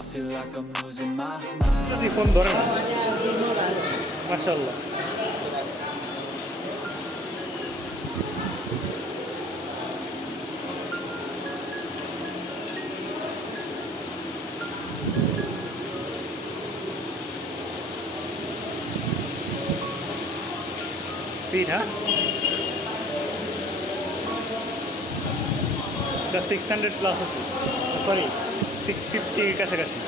I feel like I'm losing my mind. Phone ধরে না মাশাআল্লাহ speed, huh? The 600 plus, sorry, 650 কাছাকাছি।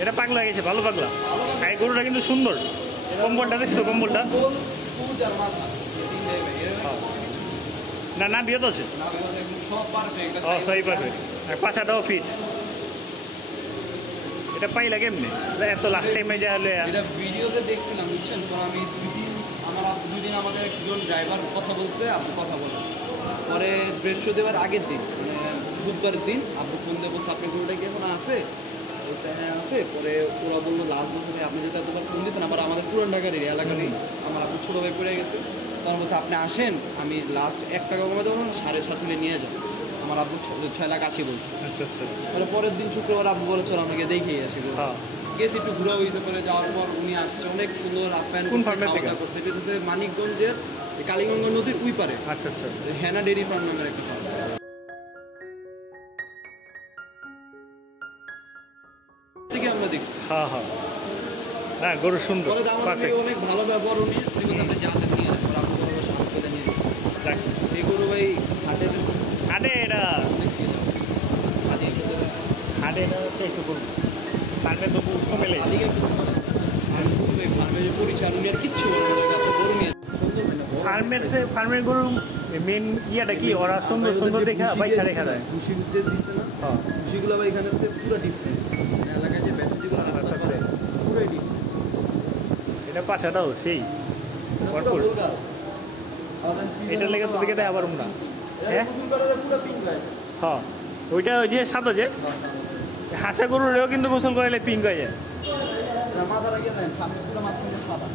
এটা পাগলা গেছে, ভালো পাগলা। এই গরুটা কিন্তু সুন্দর। কম্বলটা দেখছো কম্বলটা? না না বিয়ে তো আছে। সব পারফেক্ট। আর পাছাটাও ফিট। এটা পাইলা কেমনে? এত লাস্ট টাইমে যা হলে এটা ভিডিওতে দেখছিলাম বুঝছেন, তো আমি দুই দিন আমাদের একজন ড্রাইভার কথা বলছে, আপনি কথা বলেন। পরে বৃহস্পতিবার আগের দিন মানে বুধবারের দিন আপনি ফোন দিয়ে বলছে আপনার গরুটা কি এখন আছে? বলছে হ্যাঁ আছে। পরে ওরা বললো লাস্ট বলছে ভাই আপনি যেটা এতবার ফোন দিয়েছেন আবার আমাদের পুরান ঢাকার এলাকারই আমার আপনি ছোটো ভাই পড়ে গেছে। তখন বলছে আপনি আসেন, আমি লাস্ট 1 টাকা কমে দেবো 7.5 হলে নিয়ে যান। আমার আব্বু 6,80,000 বলছে। আচ্ছা আচ্ছা। তাহলে পরের দিন শুক্রবার আব্বু বলে চলো আমাকে দেখিয়ে আসি। গেছি একটু ঘুরা হইতে করে যাওয়ার পর উনি আসছে অনেক সুন্দর আপ্যায়ন করছে। এটা হচ্ছে মানিকগঞ্জের কালীগঙ্গা নদীর ওই পারে। আচ্ছা আচ্ছা। হেনা ডেইরি ফার্ম নামের একটা ফার্ম থেকে আমরা দেখছি। হ্যাঁ হ্যাঁ না গরু সুন্দর। পরে আমাদের অনেক ভালো ব্যবহার উনি আপনি যাতে নিয়ে যান আপনি বড় শান্ত করে নিয়ে যাচ্ছেন। এই গরু ভাই হাটে এটা হাটে হচ্ছে ফার্মে তো কমে লেগেছে। ফার্মের গরু মেন ইয়াটা কি ওরা সুন্দর সুন্দর দেখা পয়সা দেখা যায়। ভুসিতে দিচ্ছে না, ভুসিগুলো ভাই এখানে পুরো ডিফারেন্ট। এলাকায় যে ব্যাটারিগুলো আচ্ছা আচ্ছা পুরোই ডিফারেন্ট। এটা পাশাটাও সেই ভরপুর। এটার লেগে তো দেখে দেয় আবার না। হ্যাঁ হ্যাঁ ওইটা ওই যে সাদা যে হাসা গরুরেও কিন্তু গোসল করাইলে পিঙ্ক হয়ে যায়। মাথা লাগিয়ে দেন সামনে পুরো মাঝখানে সাদা।